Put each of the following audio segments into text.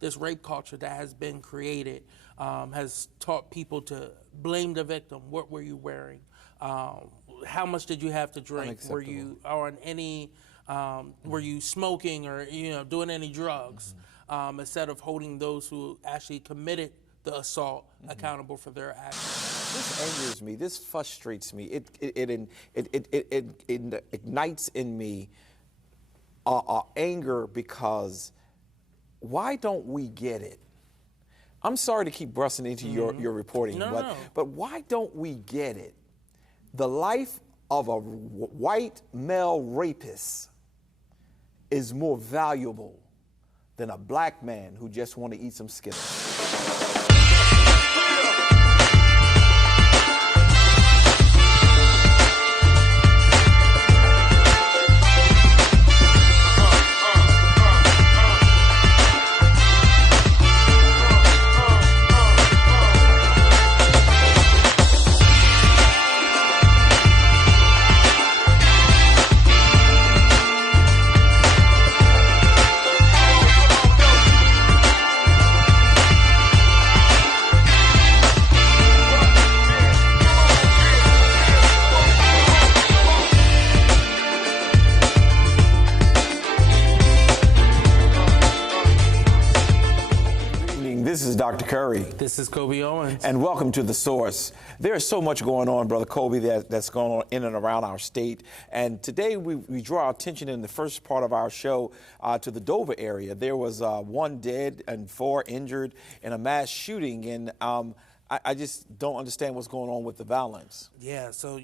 this rape culture that has been created has taught people to blame the victim. What were you wearing? How much did you have to drink? Were you on any? Were you smoking or doing any drugs? Instead of holding those who actually committed the assault accountable for their actions. This angers me. This frustrates me. It ignites in me anger because why don't we get it? I'm sorry to keep busting into your reporting, but why don't we get it? The life of a white male rapist is more valuable than a black man who just want to eat some Skittles. This is Dr. Curry. This is Kobe Owens. And welcome to The Source. There's so much going on, Brother Kobe, that's going on in and around our state. And today we draw our attention in the first part of our show to the Dover area. There was 1 dead and 4 injured in a mass shooting. And I just don't understand what's going on with the violence. Yeah, so,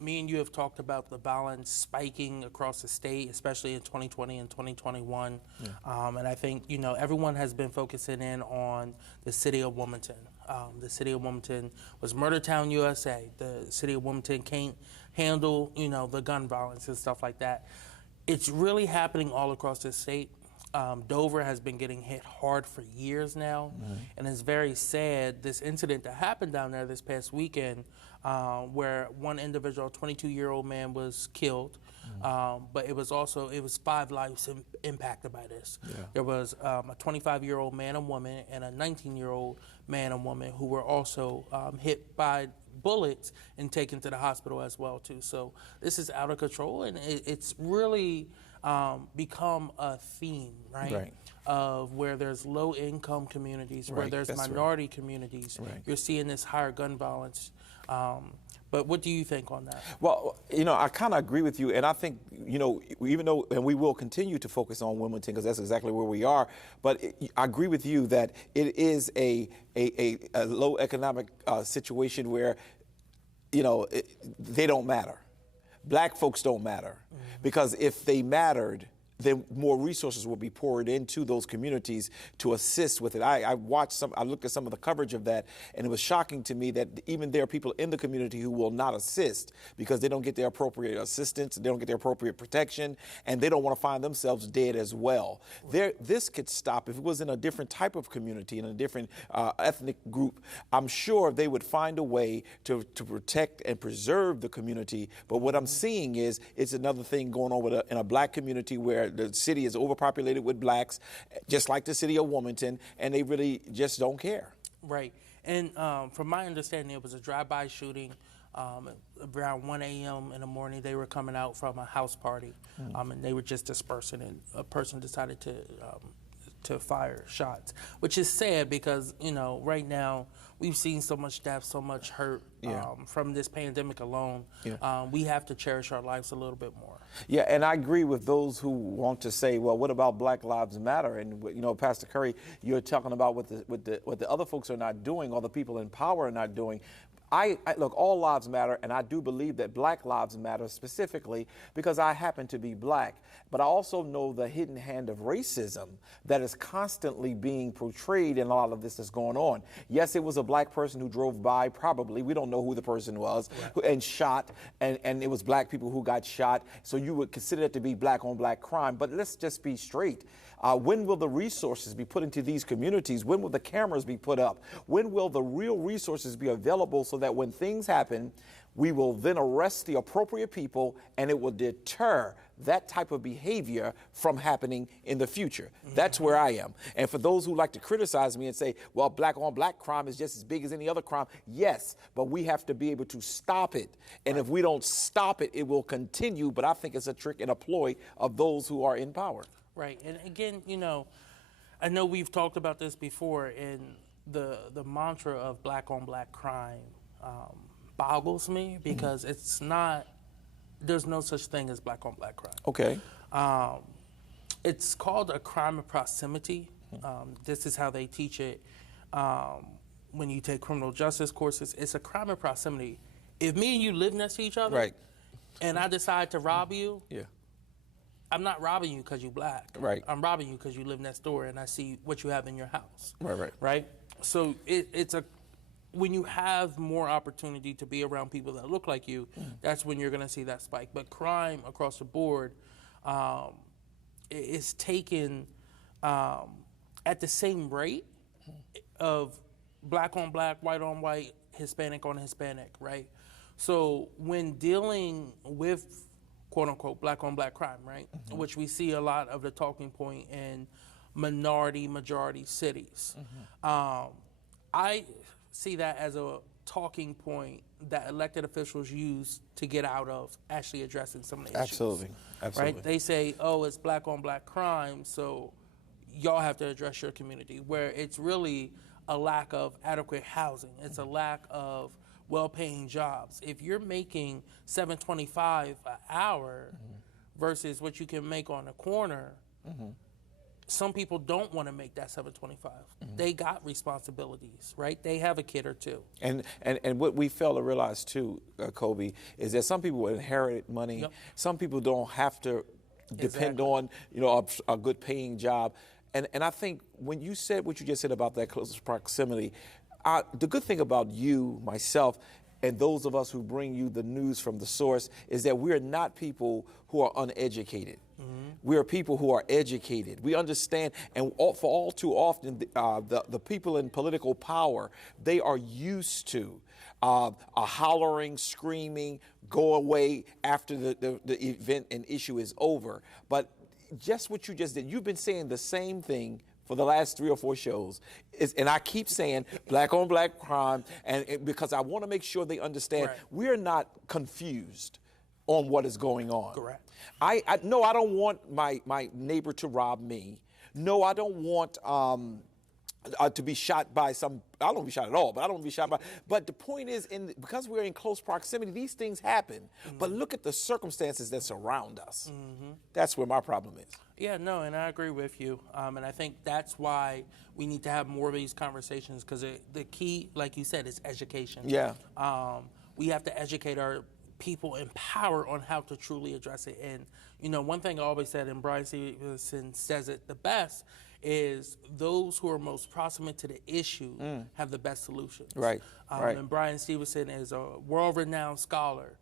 me and you have talked about the violence spiking across the state, especially in 2020 and 2021. Yeah. And I think, everyone has been focusing in on the city of Wilmington. The city of Wilmington was Murder Town, USA. The city of Wilmington can't handle, the gun violence and stuff like that. It's really happening all across the state. Dover has been getting hit hard for years now, and it's very sad, this incident that happened down there this past weekend, where one individual, a 22-year-old man, was killed, but it was 5 lives impacted by this. Yeah. There was a 25-year-old man and woman and a 19-year-old man and woman who were also hit by bullets and taken to the hospital as well, too. So this is out of control, and it's really become a theme, right? Of where there's low-income communities, where there's minority communities. You're seeing this higher gun violence. But what do you think on that? Well, I kind of agree with you, and I think, even though, and we will continue to focus on Wilmington because that's exactly where we are, but I agree with you that it is a low economic situation where, they don't matter. Black folks don't matter, because if they mattered, then more resources will be poured into those communities to assist with it. I looked at some of the coverage of that, and it was shocking to me that even there are people in the community who will not assist because they don't get their appropriate assistance, they don't get their appropriate protection, and they don't want to find themselves dead as well. This could stop if it was in a different type of community, in a different ethnic group. I'm sure they would find a way to protect and preserve the community. But what I'm seeing is it's another thing going on in a black community where the city is overpopulated with blacks, just like the city of Wilmington, and they really just don't care. Right. And from my understanding, it was a drive-by shooting. Around 1 a.m. in the morning, they were coming out from a house party, and they were just dispersing, and a person decided to fire shots, which is sad because, right now we've seen so much death, so much hurt from this pandemic alone. We have to cherish our lives a little bit more. Yeah, and I agree with those who want to say, well, what about Black Lives Matter? And, Pastor Curry, you're talking about what the other folks are not doing, or the people in power are not doing. Look, all lives matter, and I do believe that Black lives matter specifically because I happen to be black. But I also know the hidden hand of racism that is constantly being portrayed in a lot of this that's going on. Yes, it was a black person who drove by, probably, we don't know who the person was, and shot, and it was black people who got shot. So you would consider it to be black on black crime. But let's just be straight. When will the resources be put into these communities? When will the cameras be put up? When will the real resources be available so that when things happen, we will then arrest the appropriate people and it will deter that type of behavior from happening in the future. That's where I am. And for those who like to criticize me and say, well, black on black crime is just as big as any other crime, yes, but we have to be able to stop it. And if we don't stop it, it will continue. But I think it's a trick and a ploy of those who are in power. Right. And again, I know we've talked about this before, and the mantra of black on black crime boggles me because it's not, there's no such thing as black on black crime. Okay. It's called a crime of proximity. This is how they teach it when you take criminal justice courses. It's a crime of proximity. If me and you live next to each other, Right. and I decide to rob you, Yeah. I'm not robbing you because you black. Right. I'm robbing you because you live next door and I see what you have in your house. Right. Right? So it's when you have more opportunity to be around people that look like you, that's when you're going to see that spike. But crime across the board is taken at the same rate of black on black, white on white, Hispanic on Hispanic, right? So when dealing with quote unquote black on black crime, right, which we see a lot of the talking point in majority cities, I see that as a talking point that elected officials use to get out of actually addressing some of the issues. Absolutely. Right? They say, oh, it's black on black crime, so y'all have to address your community, where it's really a lack of adequate housing. It's a lack of well-paying jobs. If you're making $7.25 an hour versus what you can make on a corner, some people don't want to make that $7.25. They got responsibilities, right? They have a kid or two. And what we fail to realize too, Kobe, is that some people inherit money. Yep. Some people don't have to depend Exactly. on a good paying job. And I think when you said what you just said about that close proximity, the good thing about you, myself, and those of us who bring you the news from the source is that we are not people who are uneducated. We are people who are educated. We understand, and for all too often, the people in political power, they are used to a hollering, screaming, go away after the event and issue is over. But just what you just did, you've been saying the same thing for the last 3 or 4 shows, and I keep saying black on black crime, and because I want to make sure they understand we're not confused on what is going on. Correct. No, I don't want my neighbor to rob me. No, I don't want to be shot by some. I don't want to be shot at all, but I don't want to be shot by. But the point is, because we're in close proximity, these things happen. But look at the circumstances that surround us. That's where my problem is. Yeah, no, and I agree with you. And I think that's why we need to have more of these conversations, because the key, like you said, is education. Yeah. We have to educate our people in power on how to truly address it. And, one thing I always said, and Brian Stevenson says it the best, is those who are most proximate to the issue have the best solutions. Right. And Brian Stevenson is a world-renowned scholar.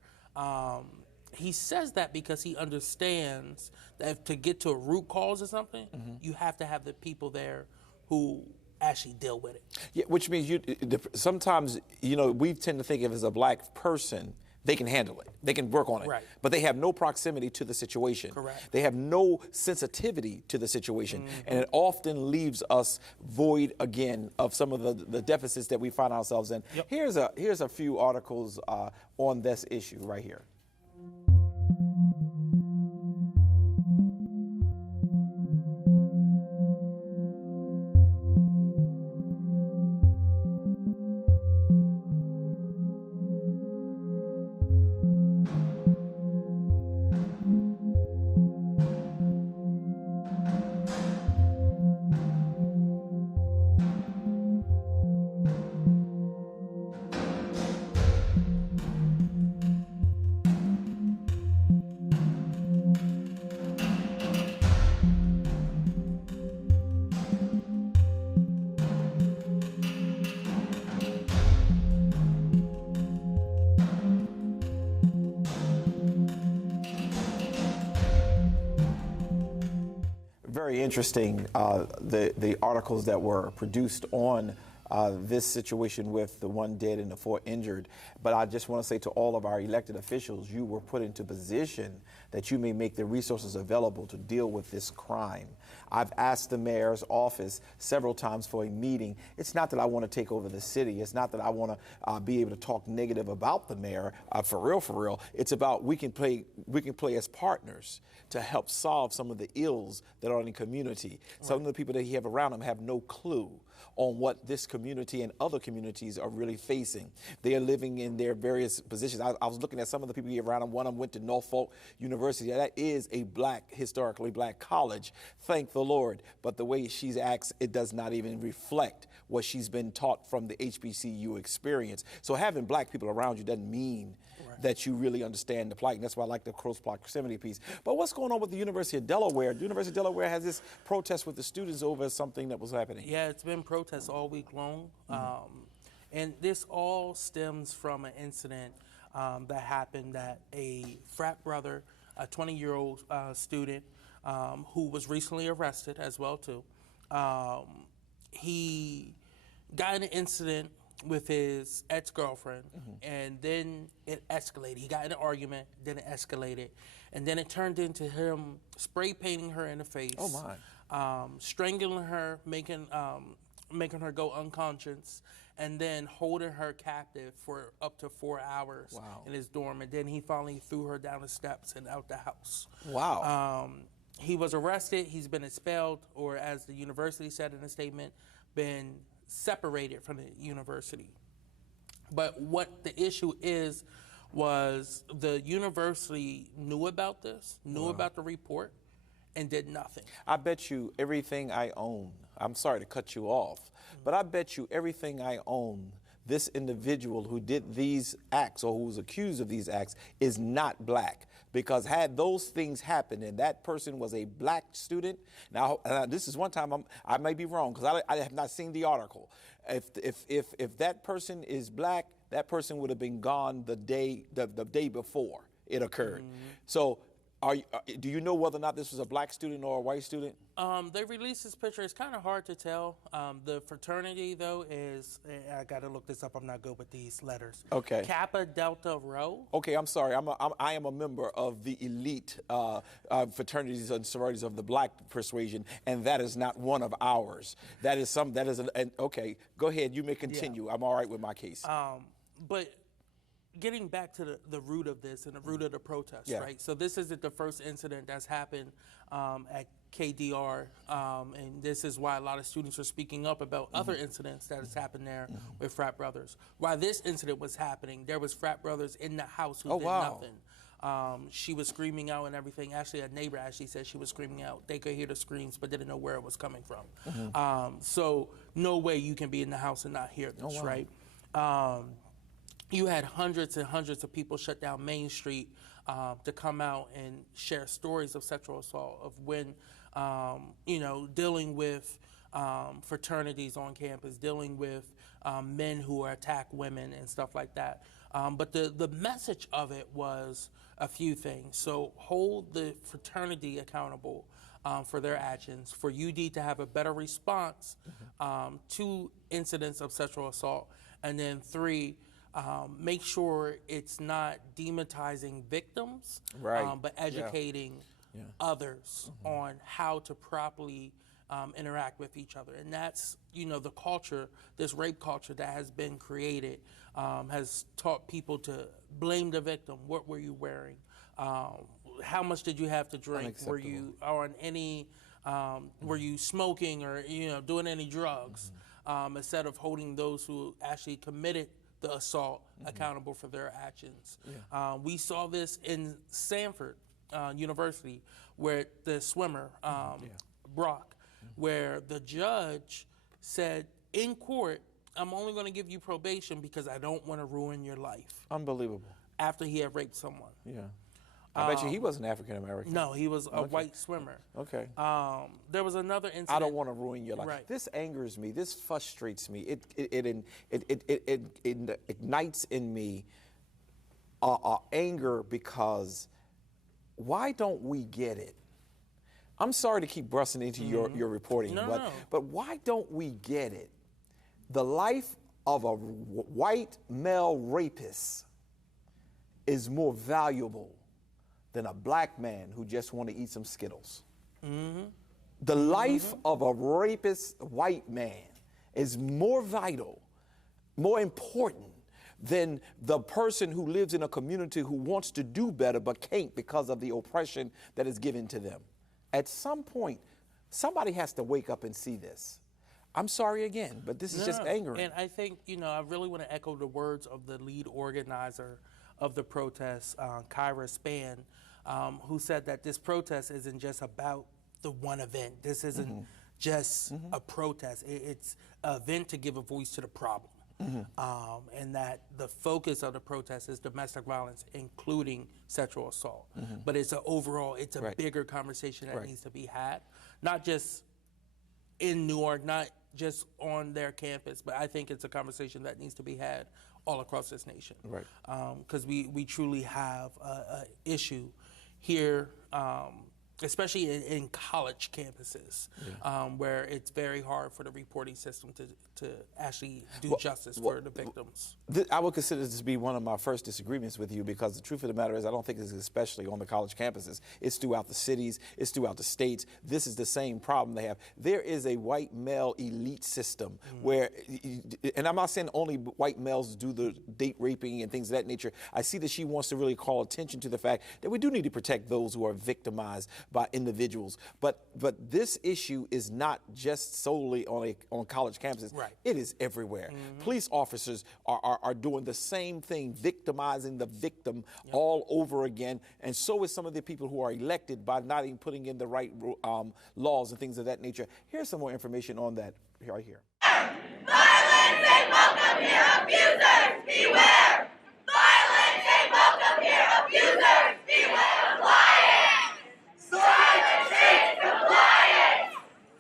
He says that because he understands that to get to a root cause of something, you have to have the people there who actually deal with it. Yeah, which means sometimes, we tend to think if it's a black person, they can handle it. They can work on it. Right. But they have no proximity to the situation. Correct. They have no sensitivity to the situation. And it often leaves us void again of some of the deficits that we find ourselves in. Yep. Here's a few articles on this issue right here. Very interesting, the articles that were produced on this situation with the 1 dead and the 4 injured. But I just want to say to all of our elected officials, you were put into position that you may make the resources available to deal with this crime. I've asked the mayor's office several times for a meeting. It's not that I want to take over the city. It's not that I want to be able to talk negative about the mayor. For real. It's about we can play as partners to help solve some of the ills that are in the community. Right. Some of the people that he have around him have no clue on what this community and other communities are really facing. They are living in their various positions. I was looking at some of the people here around him. One of them went to Norfolk University. That is a historically black college. Thank the Lord. But the way she's acts, it does not even reflect what she's been taught from the HBCU experience. So having black people around you doesn't mean that you really understand the plight. And that's why I like the close proximity piece. But what's going on with the University of Delaware? The University of Delaware has this protest with the students over something that was happening. Yeah, it's been protests all week long. And this all stems from an incident that happened that a frat brother, a 20-year-old student who was recently arrested as well too, he got in an incident with his ex-girlfriend, and then it escalated. He got in an argument, then it escalated, and then it turned into him spray painting her in the face. Oh my! Strangling her, making her go unconscious, and then holding her captive for up to 4 hours in his dorm, and then he finally threw her down the steps and out the house. Wow! He was arrested. He's been expelled, or as the university said in a statement, been separated from the university. But what the issue was the university knew about this, knew about the report, and did nothing. I bet you everything I own, I'm sorry to cut you off, but I bet you everything I own, this individual who did these acts or who was accused of these acts is not black. Because had those things happened and that person was a black student, now this is one time I may be wrong because I have not seen the article. If that person is black, that person would have been gone the day before it occurred. So do you know whether or not this was a black student or a white student? They released this picture. It's kind of hard to tell. The fraternity, though, is, I got to look this up. I'm not good with these letters. Okay. Kappa Delta Rho. Okay, I'm sorry. I am a member of the elite fraternities and sororities of the black persuasion, and that is not one of ours. Okay, go ahead. You may continue. Yeah. I'm all right with my case. But getting back to the root of this and the root of the protest, right? So this isn't the first incident that's happened at KDR, and this is why a lot of students are speaking up about other incidents that has happened there with frat brothers. While this incident was happening, there was frat brothers in the house who did nothing. She was screaming out and everything. Actually, a neighbor actually said she was screaming out. They could hear the screams, but didn't know where it was coming from. So no way you can be in the house and not hear this, right? You had hundreds and hundreds of people shut down Main Street to come out and share stories of sexual assault, of when, dealing with fraternities on campus, dealing with men who attack women and stuff like that. But the message of it was a few things. So hold the fraternity accountable for their actions, for UD to have a better response to incidents of sexual assault, and then 3, make sure it's not demonizing victims, but educating others on how to properly interact with each other. And that's, the culture, this rape culture that has been created, has taught people to blame the victim. What were you wearing? How much did you have to drink? Were you on any, were you smoking or, doing any drugs? Instead of holding those who actually committed the assault accountable for their actions. We saw this in Stanford University, where the swimmer, Brock, where the judge said in court, I'm only going to give you probation because I don't want to ruin your life. Unbelievable. After he had raped someone. Yeah. I bet you he wasn't African American. No, he was a white swimmer. Okay. There was another incident. I don't want to ruin your life. Right. This angers me. This frustrates me. It ignites in me anger because why don't we get it? I'm sorry to keep busting into your reporting, but why don't we get it The life of a white male rapist is more valuable than a black man who just want to eat some Skittles. The life of a rapist white man is more vital, more important than the person who lives in a community who wants to do better but can't because of the oppression that is given to them. At some point, somebody has to wake up and see this. I'm sorry again, but this is just angering. And I think, I really want to echo the words of the lead organizer of the protest, Kyra Spann, who said that this protest isn't just about the one event. This isn't just a protest. It's an event to give a voice to the problem. And that the focus of the protest is domestic violence, including sexual assault. But it's a bigger conversation that needs to be had, not just in Newark, not just on their campus, but I think it's a conversation that needs to be had all across this nation. Because we truly have an issue here, especially in college campuses, where it's very hard for the reporting system to actually do justice for the victims. I would consider this to be one of my first disagreements with you, because the truth of the matter is I don't think it's especially on the college campuses. It's throughout the cities. It's throughout the states. This is the same problem they have. There is a white male elite system where, and I'm not saying only white males do the date raping and things of that nature. I see that she wants to really call attention to the fact that we do need to protect those who are victimized by individuals. But this issue is not just solely on college campuses. It is everywhere. Police officers are doing the same thing, victimizing the victim all over again. And so is some of the people who are elected by not even putting in the right laws and things of that nature. Here's some more information on that right here. Violence ain't welcome here, abusers, beware! Violence ain't welcome here, abusers, beware! Compliance! Silence is compliance!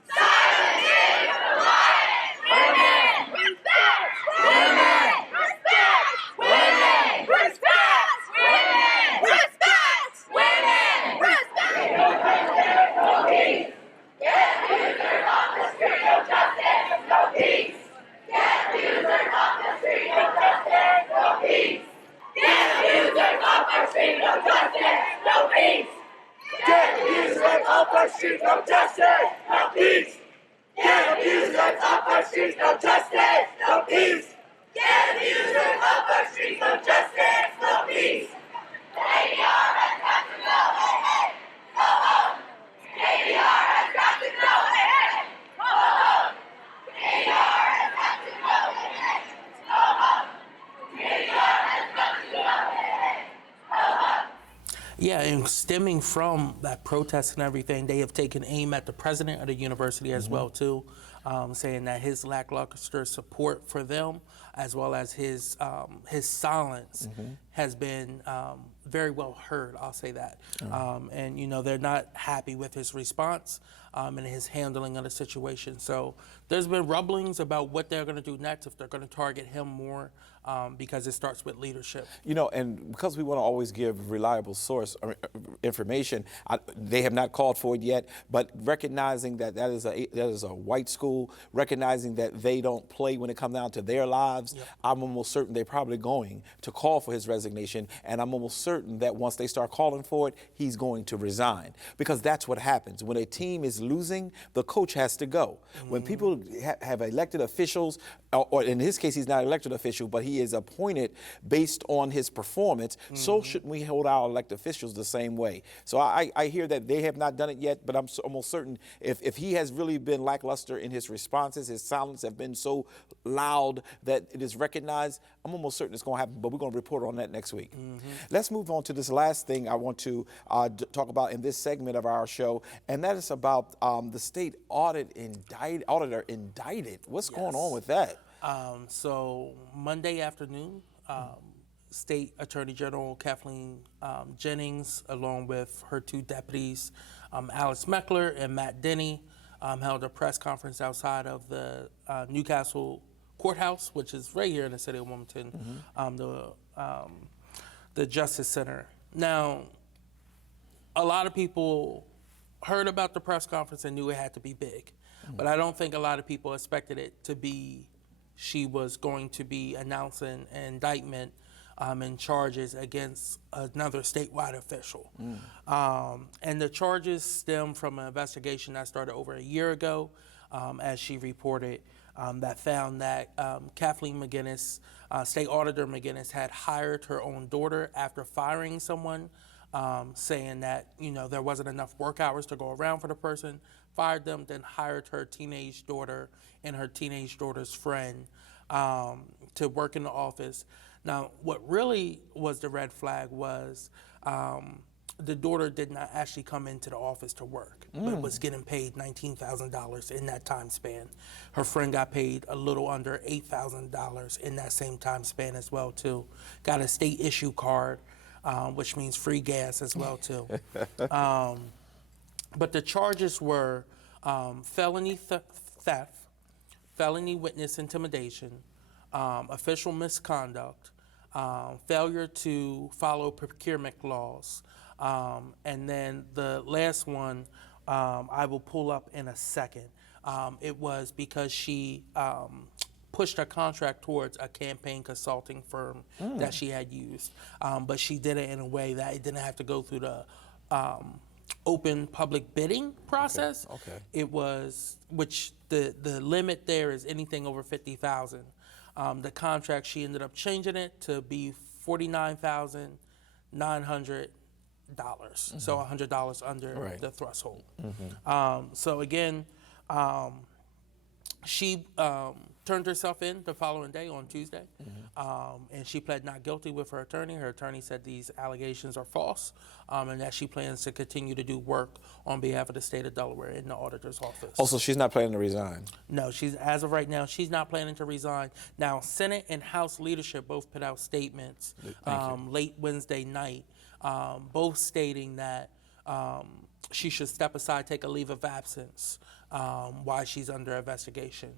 Silence is compliance! Women! Respect! Women! Respect! Women! Respect! Women! Respect! Women! Respect! No peace! Get abusers off the street, no justice, no peace! Get abusers off the street, no justice, no peace! Get abusers off the street, no justice, no peace! Get abusers off the street, no justice, no peace! Get abusers off the street, no justice, no peace! Get abusers off the street, no justice, no peace! ADR has got to go, hey, hey, go home! ADR has got to go, hey, hey, go home! ADR has got to go, hey, hey, go home! ADR has got to go, hey, hey, go home! Yeah, and stemming from that protest and everything, they have taken aim at the president of the university as well too, saying that his lackluster support for them, as well as his silence, has been very well heard. I'll say that, and they're not happy with his response and his handling of the situation. So there's been rumblings about what they're going to do next, if they're going to target him more, because it starts with leadership. And because we want to always give reliable source information, they have not called for it yet, but recognizing that that is a white school, recognizing that they don't play when it comes down to their lives, I'm almost certain they're probably going to call for his resignation, and I'm almost certain that once they start calling for it, he's going to resign, because that's what happens. When a team is losing, the coach has to go. When people have elected officials, or in his case, he's not an elected official, but he is appointed based on his performance, so shouldn't we hold our elected officials the same way? So I hear that they have not done it yet, but I'm almost certain if he has really been lackluster in his responses, his silence have been so loud that it is recognized, I'm almost certain it's going to happen, but we're going to report on that next week. Let's move on to this last thing I want to talk about in this segment of our show, and that is about the state auditor indicted. What's going on with that? So Monday afternoon, State Attorney General Kathleen Jennings, along with her two deputies, Alice Meckler and Matt Denny, held a press conference outside of the Newcastle Courthouse, which is right here in the city of Wilmington, the Justice Center. Now, a lot of people heard about the press conference and knew it had to be big, but I don't think a lot of people expected it to be she was going to be announcing an indictment and charges against another statewide official. And the charges stem from an investigation that started over a year ago, as she reported, that found that Kathleen McGinnis, State Auditor McGinnis, had hired her own daughter after firing someone, saying that there wasn't enough work hours to go around for the person, fired them, then hired her teenage daughter and her teenage daughter's friend to work in the office. Now, what really was the red flag was the daughter did not actually come into the office to work, but was getting paid $19,000 in that time span. Her friend got paid a little under $8,000 in that same time span as well, too. Got a state issue card, which means free gas as well, too. But the charges were felony theft, felony witness intimidation, official misconduct, failure to follow procurement laws, and then the last one I will pull up in a second. It was because she pushed a contract towards a campaign consulting firm that she had used, but she did it in a way that it didn't have to go through the open public bidding process. Okay. It was, which the limit there is anything over $50,000. The contract, she ended up changing it to be $49,900, so $100 under the threshold. So again, she turned herself in the following day on Tuesday, and she pled not guilty with her attorney. Her attorney said these allegations are false, and that she plans to continue to do work on behalf of the state of Delaware in the auditor's office. Also, she's not planning to resign. No, as of right now, she's not planning to resign. Now, Senate and House leadership both put out statements late Wednesday night, both stating that she should step aside, take a leave of absence while she's under investigation,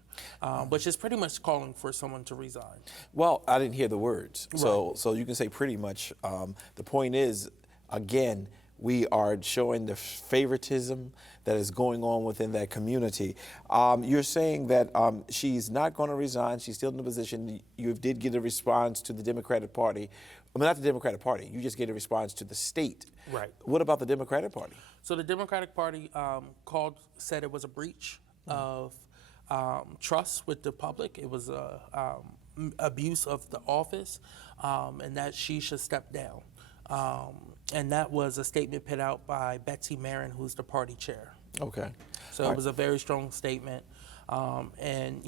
which is pretty much calling for someone to resign. Well, I didn't hear the words, so you can say pretty much. The point is, again, we are showing the favoritism that is going on within that community. You're saying that she's not going to resign. She's still in the position. You did get a response to the Democratic Party. I mean, not the Democratic Party. You just get a response to the state. Right. What about the Democratic Party? So the Democratic Party said it was a breach of trust with the public. It was abuse of the office, and that she should step down. And that was a statement put out by Betsy Marin, who's the party chair. Okay. So it was a very strong statement. And,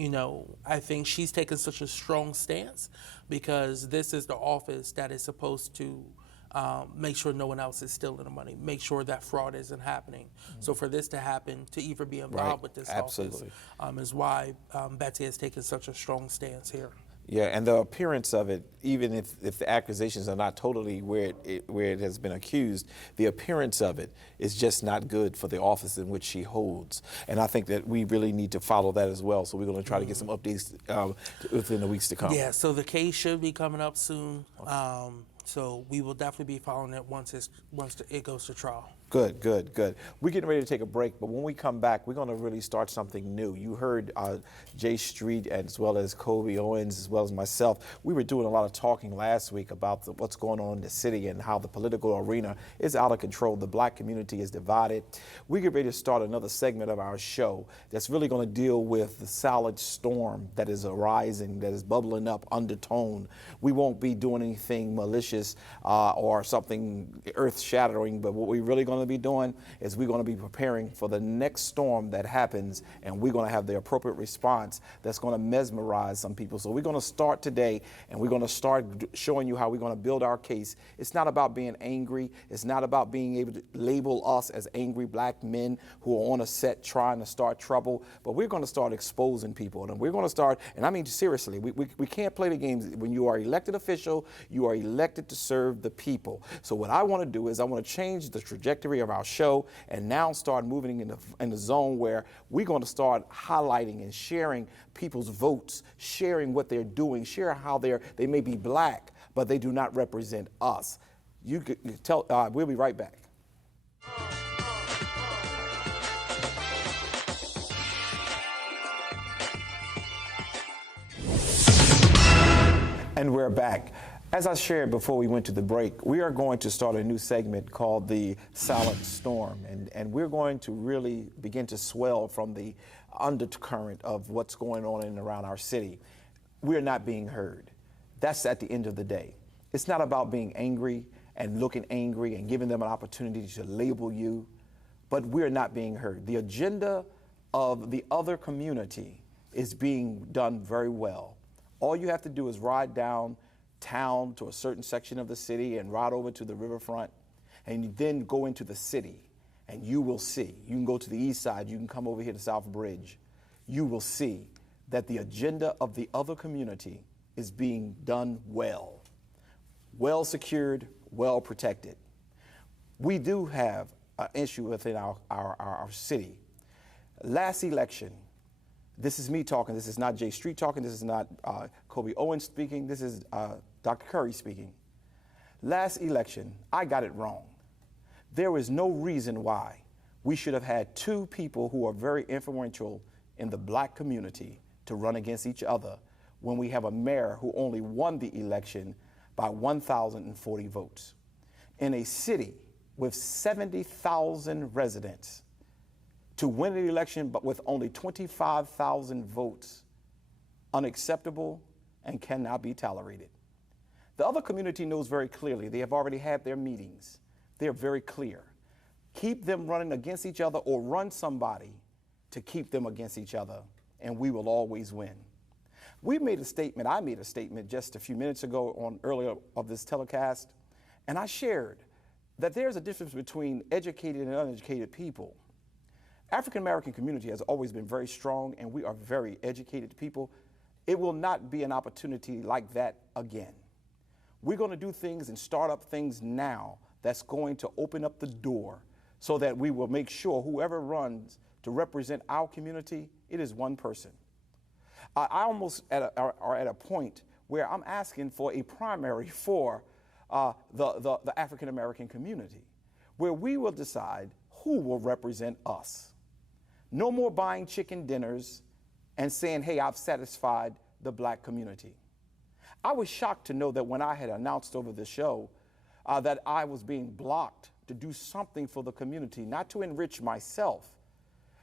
I think she's taken such a strong stance because this is the office that is supposed to make sure no one else is stealing the money, make sure that fraud isn't happening. So for this to happen, to even be involved with this office, is why Betsy has taken such a strong stance here. Yeah, and the appearance of it, even if the accusations are not totally where it has been accused, the appearance of it is just not good for the office in which she holds. And I think that we really need to follow that as well. So we're going to try to get some updates within the weeks to come. Yeah, so the case should be coming up soon. So we will definitely be following it once it goes to trial. Good, good, good. We're getting ready to take a break, but when we come back, we're going to really start something new. You heard Jay Street as well as Kobe Owens as well as myself. We were doing a lot of talking last week about what's going on in the city and how the political arena is out of control. The black community is divided. We get ready to start another segment of our show that's really going to deal with the solid storm that is arising, that is bubbling up undertone. We won't be doing anything malicious or something earth-shattering, but what we're really going to be doing is we're going to be preparing for the next storm that happens, and we're going to have the appropriate response that's going to mesmerize some people. So we're going to start today, and we're going to start showing you how we're going to build our case. It's not about being angry. It's not about being able to label us as angry black men who are on a set trying to start trouble, but we're going to start exposing people, and we're going to start, and I mean seriously, we can't play the games. When you are elected official, you are elected to serve the people. So what I want to do is I want to change the trajectory of our show and now start moving in the zone where we're going to start highlighting and sharing people's votes, sharing what they're doing, share how they may be black, but they do not represent us. You tell. We'll be right back. And we're back. As I shared before we went to the break, we are going to start a new segment called the Silent Storm. And we're going to really begin to swell from the undercurrent of what's going on in and around our city. We're not being heard. That's at the end of the day. It's not about being angry and looking angry and giving them an opportunity to label you, but we're not being heard. The agenda of the other community is being done very well. All you have to do is ride downtown to a certain section of the city and ride over to the riverfront, and you then go into the city, and you will see. You can go to the east side, you can come over here to South Bridge. You will see that the agenda of the other community is being done well. Well secured, well protected. We do have an issue within our city. Last election, this is me talking, this is not Jay Street talking, this is not Kobe Owens speaking, this is Dr. Curry speaking. Last election, I got it wrong. There is no reason why we should have had two people who are very influential in the black community to run against each other when we have a mayor who only won the election by 1,040 votes. In a city with 70,000 residents, to win the election but with only 25,000 votes, unacceptable and cannot be tolerated. The other community knows very clearly. They have already had their meetings. They're very clear. Keep them running against each other or run somebody to keep them against each other, and we will always win. I made a statement just a few minutes ago on earlier of this telecast, and I shared that there's a difference between educated and uneducated people. African American community has always been very strong, and we are very educated people. It will not be an opportunity like that again. We're going to do things and start up things now that's going to open up the door so that we will make sure whoever runs to represent our community, it is one person. I almost are at a point where I'm asking for a primary for the African American community, where we will decide who will represent us. No more buying chicken dinners and saying, hey, I've satisfied the black community. I was shocked to know that when I had announced over the show that I was being blocked to do something for the community, not to enrich myself,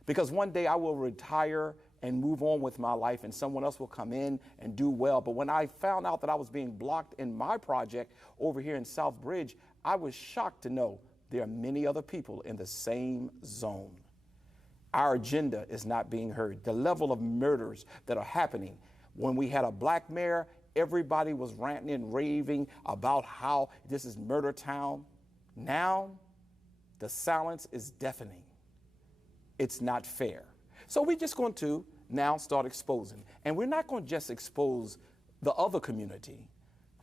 because one day I will retire and move on with my life and someone else will come in and do well. But when I found out that I was being blocked in my project over here in South Bridge, I was shocked to know there are many other people in the same zone. Our agenda is not being heard. The level of murders that are happening. When we had a black mayor, everybody was ranting and raving about how this is murder town. Now, the silence is deafening. It's not fair. So we're just going to now start exposing. And we're not going to just expose the other community.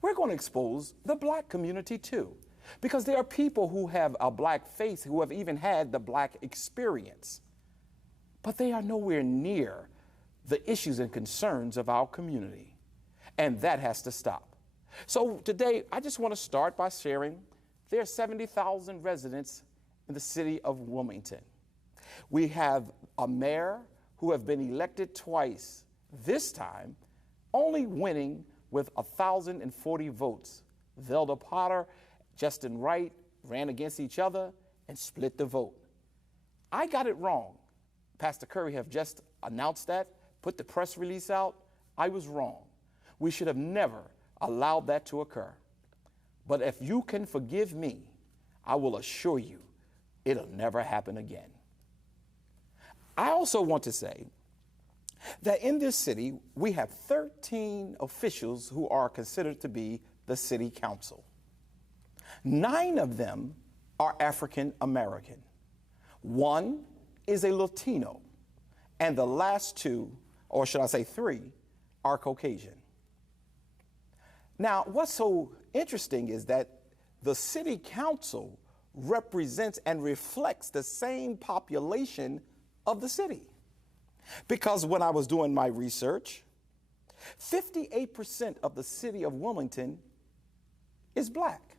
We're going to expose the black community too. Because there are people who have a black face, who have even had the black experience. But they are nowhere near the issues and concerns of our community. And that has to stop. So today, I just want to start by sharing there are 70,000 residents in the city of Wilmington. We have a mayor who have been elected twice, this time only winning with 1,040 votes. Velda Potter, Justin Wright ran against each other and split the vote. I got it wrong. Pastor Curry have just announced that, put the press release out. I was wrong. We should have never allowed that to occur. But if you can forgive me, I will assure you it'll never happen again. I also want to say that in this city, we have 13 officials who are considered to be the city council. 9 of them are African American. 1 is a Latino, and the last 2, or should I say 3, are Caucasian. Now, what's so interesting is that the city council represents and reflects the same population of the city. Because when I was doing my research, 58% of the city of Wilmington is black.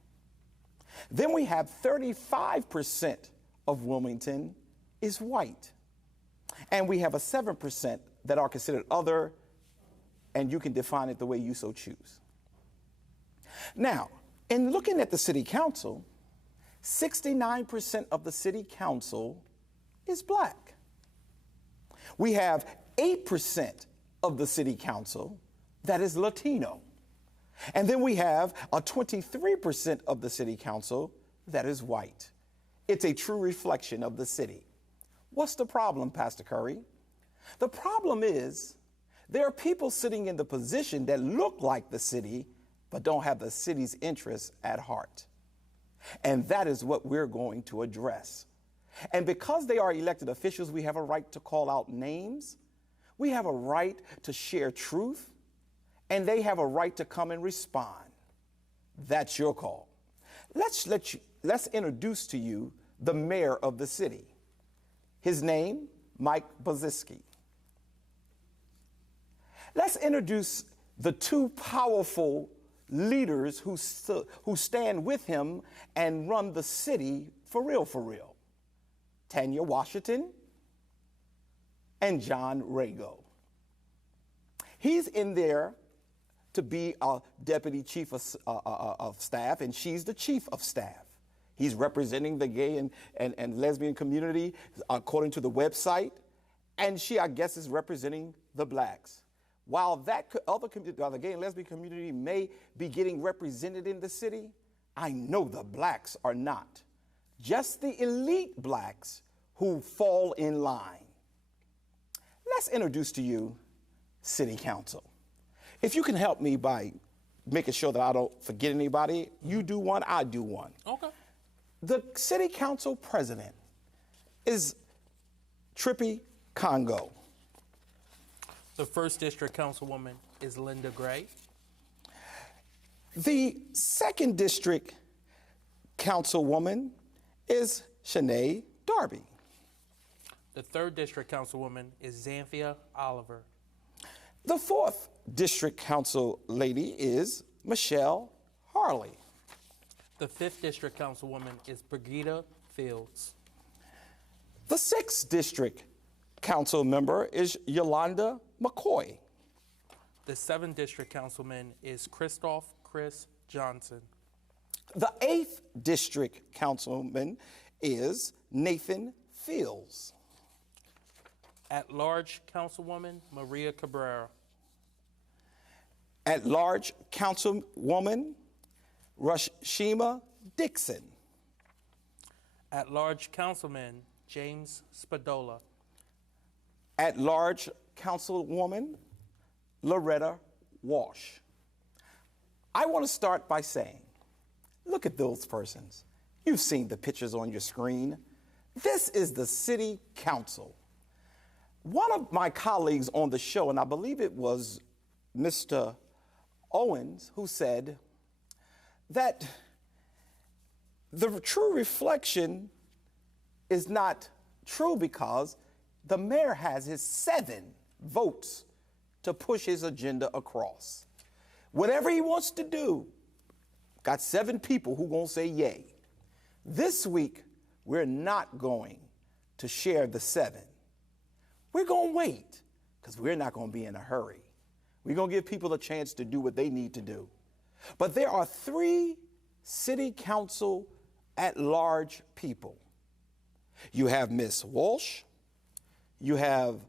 Then we have 35% of Wilmington is white. And we have a 7% that are considered other, and you can define it the way you so choose. Now, in looking at the city council, 69% of the city council is black. We have 8% of the city council that is Latino. And then we have a 23% of the city council that is white. It's a true reflection of the city. What's the problem, Pastor Curry? The problem is there are people sitting in the position that look like the city, but don't have the city's interests at heart. And that is what we're going to address. And because they are elected officials, we have a right to call out names. We have a right to share truth. And they have a right to come and respond. That's your call. Let's introduce to you the mayor of the city. His name, Mike Boziski. Let's introduce the two powerful leaders who stand with him and run the city for real. Tanya Washington and John Rago. He's in there to be a deputy chief of staff, and she's the chief of staff. He's representing the gay and lesbian community according to the website, and she, I guess, is representing the blacks. While the gay and lesbian community may be getting represented in the city, I know the blacks are not. Just the elite blacks who fall in line. Let's introduce to you City Council. If you can help me by making sure that I don't forget anybody, you do one, I do one. Okay. The City Council president is Trippy Congo. The first district councilwoman is Linda Gray. The second district councilwoman is Shanae Darby. The third district councilwoman is Xanthia Oliver. The fourth district council lady is Michelle Harley. The fifth district councilwoman is Brigida Fields. The sixth district council member is Yolanda McCoy. The seventh district councilman is Chris Johnson. The eighth district councilman is Nathan Fields. At-large councilwoman Maria Cabrera. At-large councilwoman Rashima Dixon. At-large councilman James Spadola. At-large councilwoman Loretta Walsh. I want to start by saying, look at those persons. You've seen the pictures on your screen. This is the city council. One of my colleagues on the show, and I believe it was Mr. Owens, who said that the true reflection is not true because the mayor has his 7 votes to push his agenda across. Whatever he wants to do, got 7 people who gonna say yay. This week, we're not going to share the 7. We're gonna wait because we're not gonna be in a hurry. We're gonna give people a chance to do what they need to do. But there are 3 city council at-large people. You have Miss Walsh, you have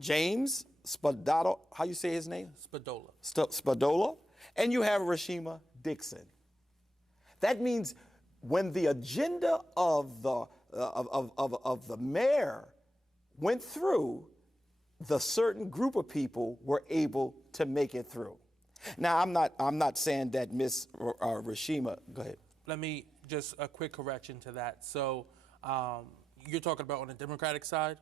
James Spadola, how you say his name? Spadola. Spadola, and you have Rashima Dixon. That means when the agenda of the mayor went through, the certain group of people were able to make it through. Now, I'm not saying that Miss Rashima, go ahead. Let me just a quick correction to that. So you're talking about on the Democratic side?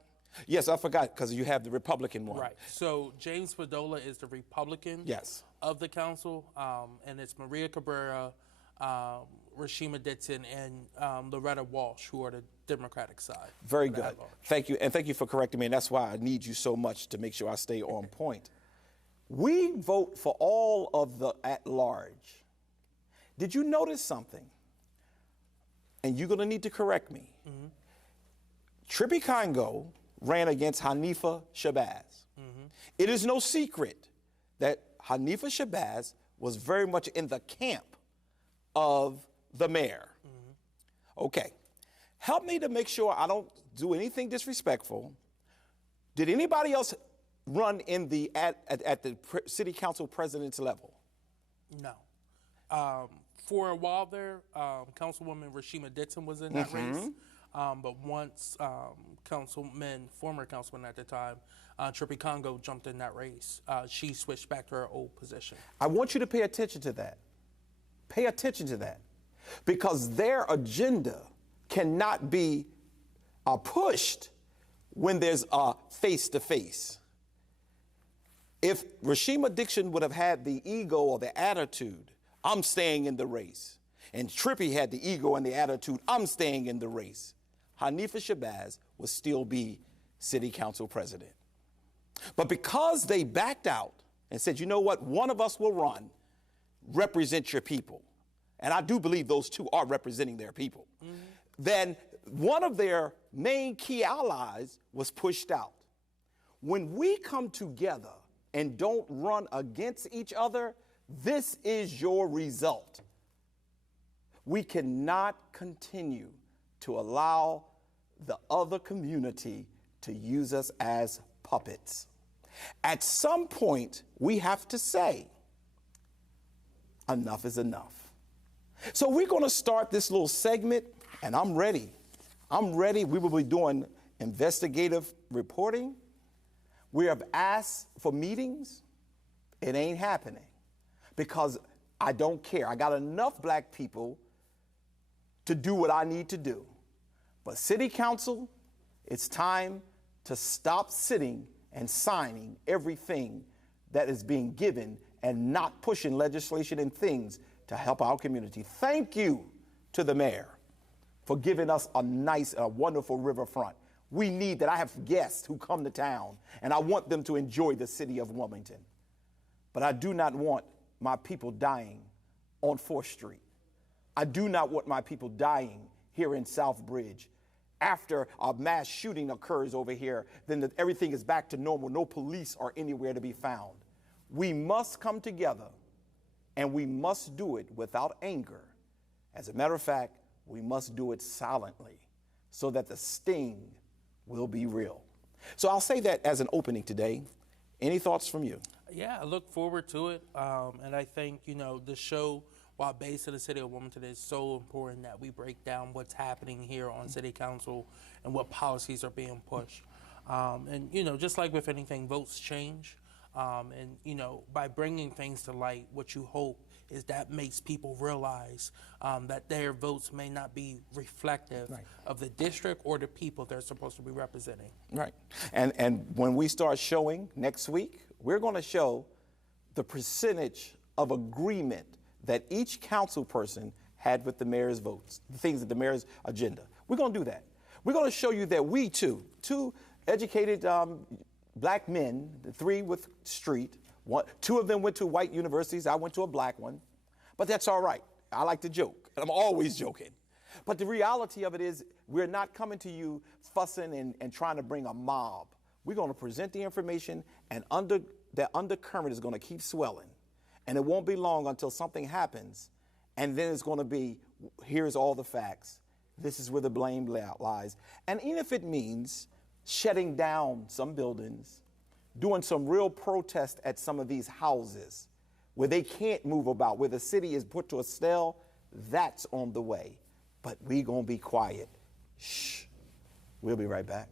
Yes, I forgot because you have the Republican one. Right. So James Spadola is the Republican Yes. of the council, and it's Maria Cabrera, Rashima Dixon, and Loretta Walsh, who are the Democratic side. Very good. Thank you. And thank you for correcting me. And that's why I need you so much to make sure I stay on point. We vote for all of the at-large. Did you notice something? And you're going to need to correct me. Mm-hmm. Trippy Congo ran against Hanifa Shabazz. Mm-hmm. It is no secret that Hanifa Shabazz was very much in the camp of the mayor. Okay. Help me to make sure I don't do anything disrespectful. Did anybody else run in the at the city council president's level? No. For a while there, Councilwoman Rashima Dixon was in that race. But once former councilman at the time, Trippy Congo jumped in that race, she switched back to her old position. I want you to pay attention to that. Pay attention to that. Because their agenda cannot be pushed when there's a face-to-face. If Rashima Dixon would have had the ego or the attitude, I'm staying in the race, and Trippy had the ego and the attitude, I'm staying in the race, Hanifa Shabazz would still be city council president. But because they backed out and said, you know what, one of us will run, represent your people, and I do believe those two are representing their people, then one of their main key allies was pushed out. When we come together and don't run against each other, this is your result. We cannot continue to allow the other community to use us as puppets. At some point, we have to say, enough is enough. So we're going to start this little segment, and I'm ready. We will be doing investigative reporting. We have asked for meetings. It ain't happening because I don't care. I got enough black people to do what I need to do. But city council, it's time to stop sitting and signing everything that is being given and not pushing legislation and things to help our community. Thank you to the mayor for giving us a nice, wonderful riverfront. We need that. I have guests who come to town, and I want them to enjoy the city of Wilmington. But I do not want my people dying on 4th Street. I do not want my people dying here in South Bridge. After a mass shooting occurs over here, then everything is back to normal. No police are anywhere to be found. We must come together, and we must do it without anger. As a matter of fact, we must do it silently so that the sting will be real. So I'll say that as an opening today. Any thoughts from you? Yeah, I look forward to it. And I think, the show, while based in the city of Wilmington, is so important that we break down what's happening here on city council and what policies are being pushed. And just like with anything, votes change. And by bringing things to light, what you hope is that makes people realize that their votes may not be reflective of the district or the people they're supposed to be representing. Right. And when we start showing next week, we're going to show the percentage of agreement that each council person had with the mayor's votes, the things that the mayor's agenda. We're going to do that. We're going to show you that we two educated black men, the 3 with street, 2 of them went to white universities. I went to a black one, but that's all right. I like to joke, and I'm always joking. But the reality of it is we're not coming to you fussing and trying to bring a mob. We're going to present the information, and that undercurrent is going to keep swelling. And it won't be long until something happens, and then it's going to be, here's all the facts. This is where the blame lies. And even if it means shutting down some buildings, doing some real protest at some of these houses where they can't move about, where the city is put to a stale, that's on the way. But we gonna be quiet. Shh. We'll be right back.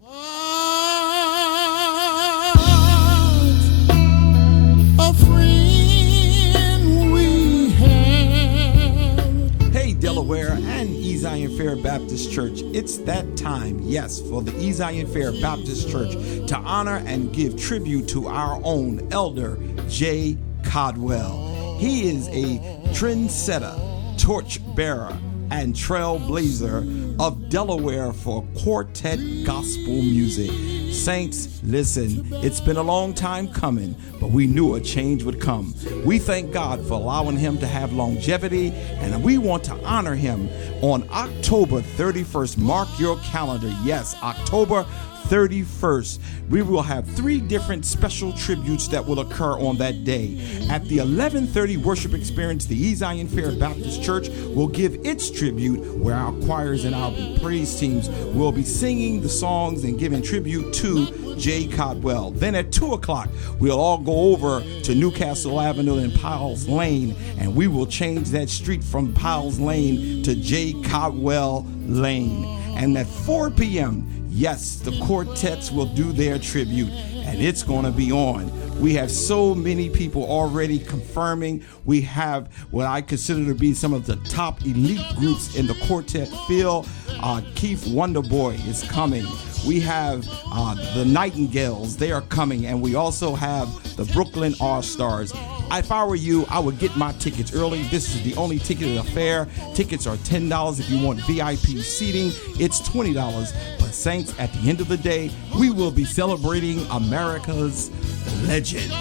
A friend we have. Hey, Delaware and E. Zion Fair Baptist Church, it's that time, yes, for the E. Zion Fair Baptist Church to honor and give tribute to our own Elder J. Codwell. He is a trendsetter, torch bearer, and trailblazer of Delaware for quartet gospel music. Saints, listen, it's been a long time coming, but we knew a change would come. We thank God for allowing him to have longevity, and we want to honor him on October 31st. Mark your calendar. Yes, October 31st. We will have 3 different special tributes that will occur on that day. At the 11:30 worship experience, the East Zion Fair Baptist Church will give its tribute, where our choirs and our praise teams will be singing the songs and giving tribute to Jay Codwell. Then at 2 o'clock, we'll all go over to Newcastle Avenue and Piles Lane, and we will change that street from Piles Lane to Jay Codwell Lane. And at 4 p.m., yes, the quartets will do their tribute, and it's going to be on. We have so many people already confirming. We have what I consider to be some of the top elite groups in the quartet field. Keith Wonderboy is coming. We have the Nightingales, they are coming, and we also have the Brooklyn All-Stars. If I were you, I would get my tickets early. This is the only ticket at the fair. Tickets are $10. If you want VIP seating, it's $20. But Saints, at the end of the day, we will be celebrating America's legend,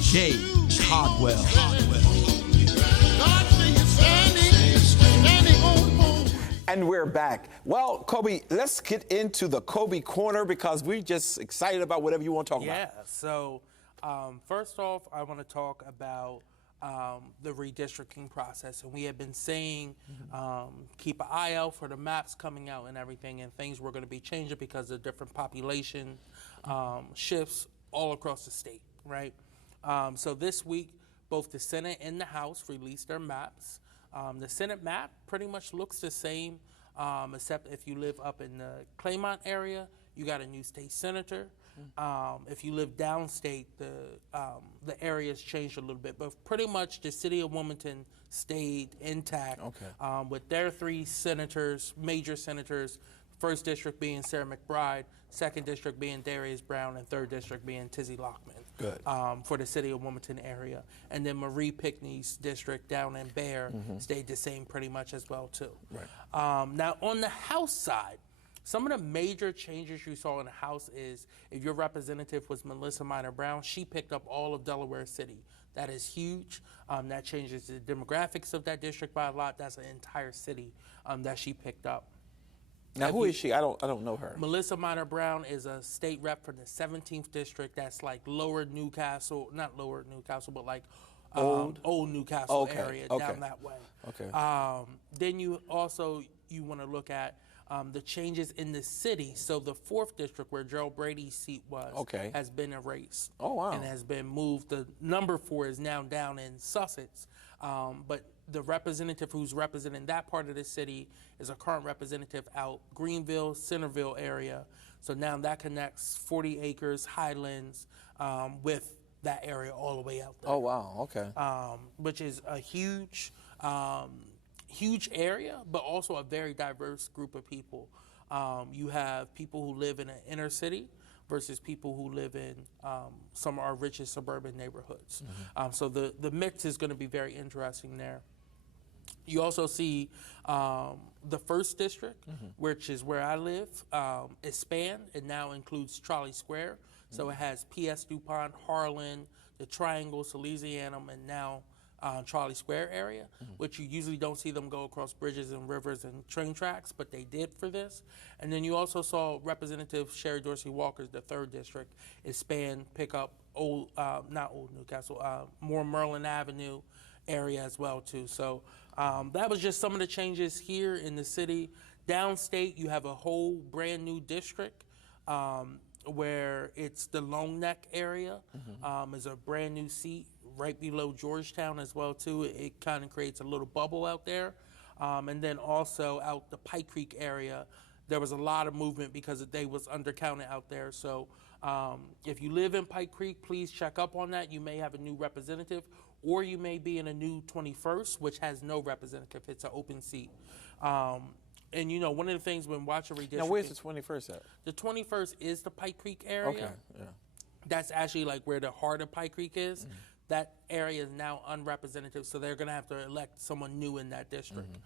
Jay Codwell. And we're back. Well, Kobe, let's get into the Kobe Corner because we're just excited about whatever you want to talk about. Yeah, so first off, I want to talk about the redistricting process. And we have been saying keep an eye out for the maps coming out and everything, and things were going to be changing because of different population shifts all across the state, right? So this week, both the Senate and the House released their maps. The Senate map pretty much looks the same, except if you live up in the Claymont area, you got a new state senator. If you live downstate, the area's changed a little bit, but pretty much the city of Wilmington stayed intact with their 3 senators, major senators, 1st district being Sarah McBride, 2nd district being Darius Brown, and 3rd district being Tizzy Lockman. Good. For the city of Wilmington area. And then Marie Pickney's district down in Bear stayed the same pretty much as well too. Right. Now on the House side, some of the major changes you saw in the House is if your representative was Melissa Minor Brown, she picked up all of Delaware City. That is huge. That changes the demographics of that district by a lot. That's an entire city that she picked up. Now, who is she? I don't know her. Melissa Minor Brown is a state rep for the 17th district. That's like lower Newcastle, not lower Newcastle, but like old Newcastle area down that way. Okay. Then you want to look at the changes in the city. So the 4th district, where Gerald Brady's seat was, has been erased. Oh, wow. And has been moved. The number 4 is now down in Sussex. But the representative who's representing that part of the city is a current representative out Greenville, Centerville area. So now that connects 40 acres, Highlands, with that area all the way out there. Oh, wow, okay. Which is a huge area, but also a very diverse group of people. You have people who live in an inner city versus people who live in some of our richest suburban neighborhoods. So the mix is going to be very interesting there. You also see the 1st district, which is where I live, expand. It now includes Trolley Square. So it has P.S. DuPont, Harlan, the Triangle, Salesianum, and now Trolley Square area, which you usually don't see them go across bridges and rivers and train tracks, but they did for this. And then you also saw Representative Sherry Dorsey Walker's, the 3rd district, expand, pick up not Old Newcastle, more Merlin Avenue area as well too. So that was just some of the changes here in the city. Downstate, you have a whole brand new district where it's the Long Neck area is a brand new seat right below Georgetown as well too. It kind of creates a little bubble out there. And then also out the Pike Creek area, there was a lot of movement because they was undercounted out there. So if you live in Pike Creek, please check up on that. You may have a new representative, or you may be in a new 21st, which has no representative. It's an open seat. And you know, one of the things when watching redistricting. Now, where's the 21st at? The 21st is the Pike Creek area. Okay, yeah. That's actually like where the heart of Pike Creek is. that area is now unrepresentative, so they're going to have to elect someone new in that district.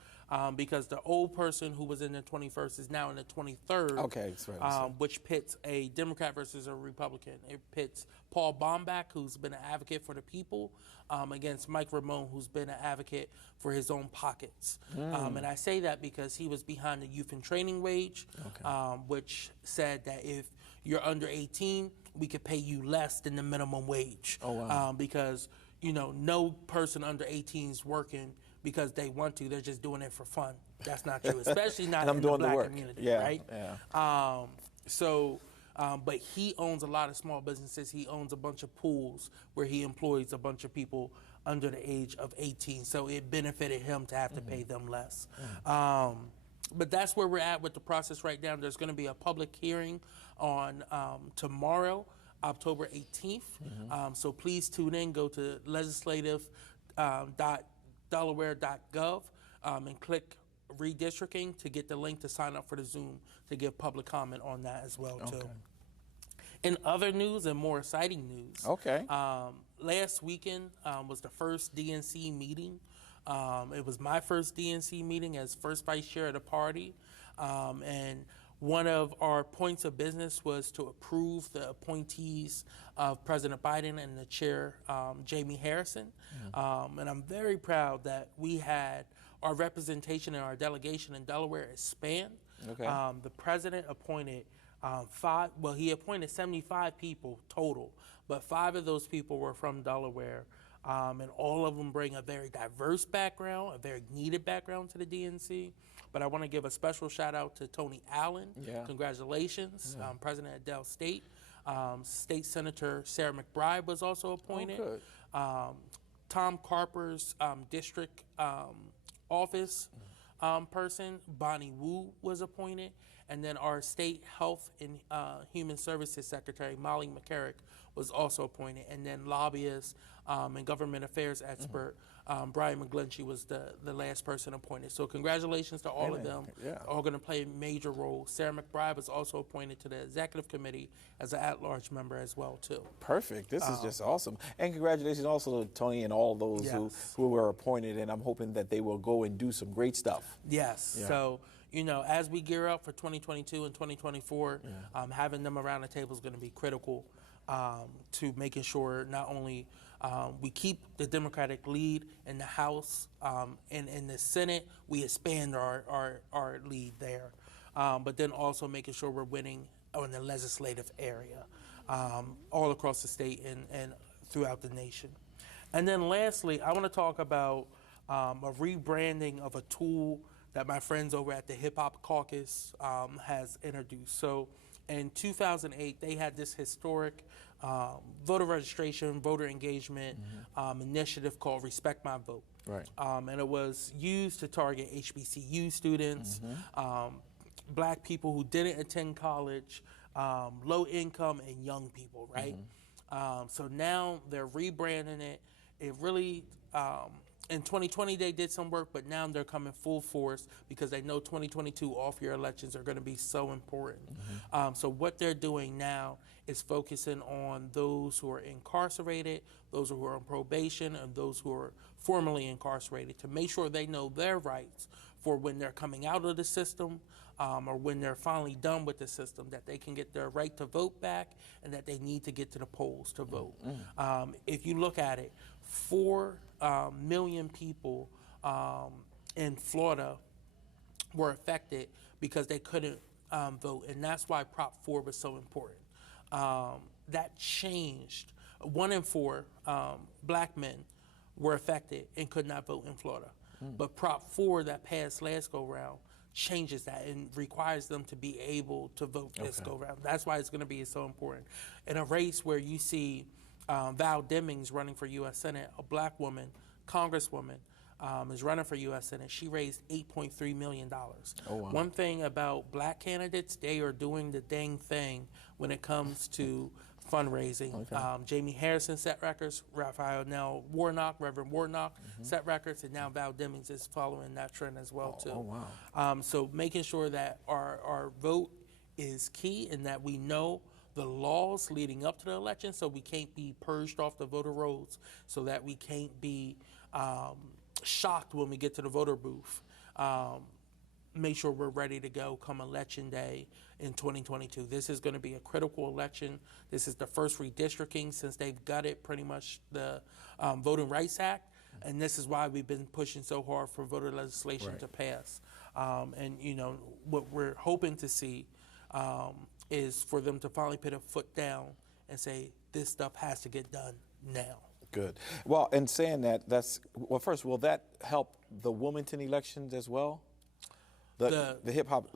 Because the old person who was in the 21st is now in the 23rd, Okay, that's right. which pits a Democrat versus a Republican. It pits Paul Bombach, who's been an advocate for the people, against Mike Ramone, who's been an advocate for his own pockets. And I say that because he was behind the youth and training wage, which said that if you're under 18, we could pay you less than the minimum wage. Oh, wow. Because, you know, no person under 18 is working because they want to. They're just doing it for fun. That's not true, especially not And I'm in doing the the black work. community, Yeah, right? yeah. But he owns a lot of small businesses. He owns a bunch of pools where he employs a bunch of people under the age of 18. So it benefited him to have to pay them less. But that's where we're at with the process right now. There's going to be a public hearing on tomorrow, October 18th. So please tune in. Go to legislative.delaware.gov and click redistricting to get the link to sign up for the Zoom to give public comment on that as well too. In other news and more exciting news, last weekend was the first DNC meeting. It was my first DNC meeting as first vice chair of the party, and one of our points of business was to approve the appointees of President Biden and the chair, Jamie Harrison. And I'm very proud that we had our representation and our delegation in Delaware expand. The president appointed he appointed 75 people total, but 5 of those people were from Delaware. And all of them bring a very diverse background, a very needed background to the DNC. But I want to give a special shout out to Tony Allen. Congratulations, President of Del State. State Senator Sarah McBride was also appointed. Tom Carper's district office person, Bonnie Wu, was appointed. And then our State Health and Human Services Secretary, Molly McCarrick, was also appointed. And then lobbyist and government affairs expert, Brian McGlinchey, was the last person appointed. So congratulations to all of them. All going to play a major role. Sarah McBride was also appointed to the executive committee as an at-large member as well, too. Perfect. This is just awesome. And congratulations also to Tony and all those who were appointed. And I'm hoping that they will go and do some great stuff. So, you know, as we gear up for 2022 and 2024, having them around the table is going to be critical to making sure not only we keep the Democratic lead in the House and in the Senate, we expand our lead there, but then also making sure we're winning in the legislative area all across the state and throughout the nation. And then lastly, I want to talk about a rebranding of a tool that my friends over at the Hip Hop Caucus has introduced. So in 2008, they had this historic voter registration, voter engagement initiative called Respect My Vote. And it was used to target HBCU students, black people who didn't attend college, low income, and young people, right? So now they're rebranding it. It really, in 2020, they did some work, but now they're coming full force because they know 2022 off-year elections are going to be so important. So what they're doing now is focusing on those who are incarcerated, those who are on probation, and those who are formerly incarcerated to make sure they know their rights for when they're coming out of the system or when they're finally done with the system, that they can get their right to vote back and that they need to get to the polls to vote. If you look at it, 4 million people in Florida were affected because they couldn't vote, and that's why Prop 4 was so important. That changed. 1 in 4 black men were affected and could not vote in Florida. But Prop 4 that passed last go-round changes that and requires them to be able to vote this go-round. That's why it's going to be so important. In a race where you see Val Demings running for U.S. Senate, a black woman, congresswoman, is running for U.S. Senate. She raised $8.3 million. One thing about black candidates, they are doing the dang thing when it comes to fundraising. Jamie Harrison set records, Raphael Warnock, Reverend Warnock set records, and now Val Demings is following that trend as well too. So making sure that our vote is key and that we know the laws leading up to the election, so we can't be purged off the voter rolls, so that we can't be shocked when we get to the voter booth. Make sure we're ready to go come election day in 2022. This is going to be a critical election. This is the first redistricting since they've gutted pretty much the Voting Rights Act, and this is why we've been pushing so hard for voter legislation to pass. And you know what we're hoping to see is for them to finally put a foot down and say this stuff has to get done now. Good. Well, in saying that, first, will that help the Wilmington elections as well? The hip hop.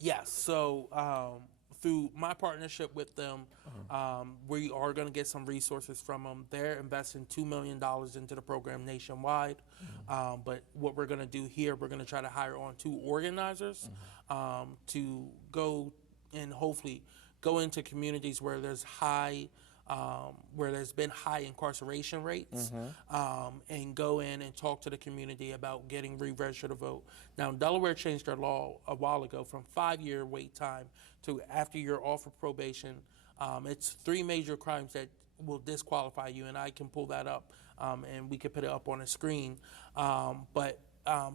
Yes. So through my partnership with them, we are going to get some resources from them. They're investing $2 million into the program nationwide. But what we're going to do here, we're going to try to hire on 2 organizers to go and hopefully go into communities where there's where there's been high incarceration rates, and go in and talk to the community about getting re-registered to vote. Now, Delaware changed their law a while ago from 5-year wait time to after you're off of probation. It's 3 major crimes that will disqualify you, and I can pull that up, and we can put it up on a screen. But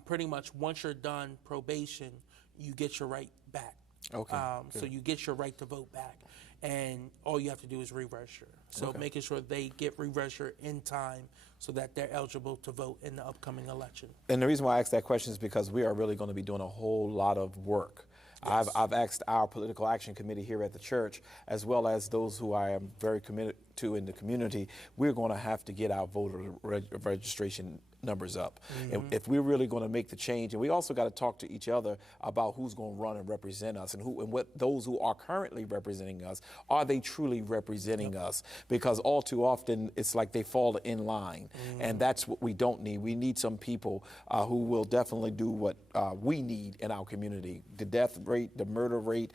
pretty much once you're done probation, you get your right back. Okay. So you get your right to vote back, and all you have to do is re-register. So making sure they get re-registered in time so that they're eligible to vote in the upcoming election. And the reason why I asked that question is because we are really going to be doing a whole lot of work. Yes. I've asked our political action committee here at the church, as well as those who I am very committed to in the community, we're going to have to get our voter registration numbers up. And if we're really going to make the change, and we also got to talk to each other about who's going to run and represent us, and what those who are currently representing us, are they truly representing us? Because all too often it's like they fall in line, and that's what we don't need. We need some people who will definitely do what we need in our community. The death rate, the murder rate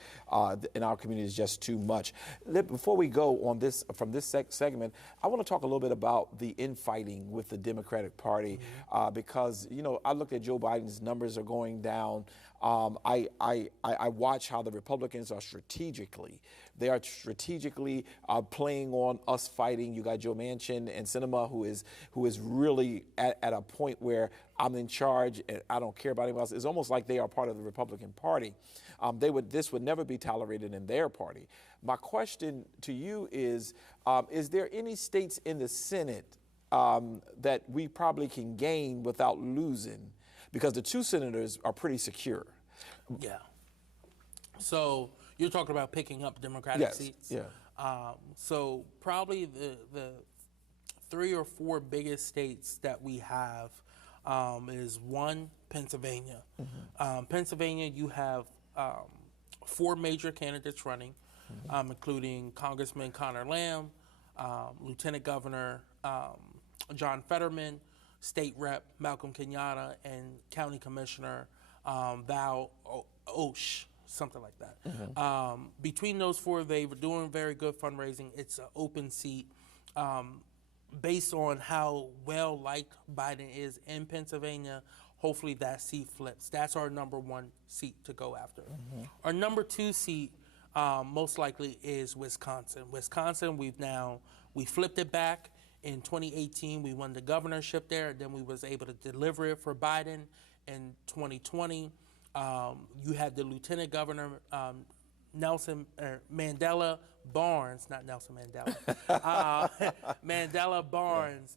in our community is just too much. Before we go on this from this segment, I want to talk a little bit about the infighting with the Democratic Party, because I looked at Joe Biden's numbers are going down. I watch how the Republicans are strategically playing on us fighting. You got Joe Manchin and Sinema, who is really at a point where I'm in charge and I don't care about anyone else. It's almost like they are part of the Republican Party. This would never be tolerated in their party. My question to you is there any states in the Senate that we probably can gain without losing? Because the 2 senators are pretty secure. Yeah. So you're talking about picking up Democratic seats? Yeah. So probably the 3 or 4 biggest states that we have is 1, Pennsylvania. Pennsylvania, you have 4 major candidates running, including Congressman Connor Lamb, Lieutenant Governor John Fetterman, State Rep Malcolm Kenyatta, and County Commissioner Val Osh, something like that. Between those 4, they were doing very good fundraising. It's an open seat. Based on how well liked Biden is in Pennsylvania, hopefully that seat flips. That's our number 1 seat to go after. Our number 2 seat most likely is Wisconsin. Wisconsin, we flipped it back. In 2018, we won the governorship there. Then we was able to deliver it for Biden in 2020. You had the Lieutenant Governor Mandela Barnes, not Nelson Mandela, Mandela Barnes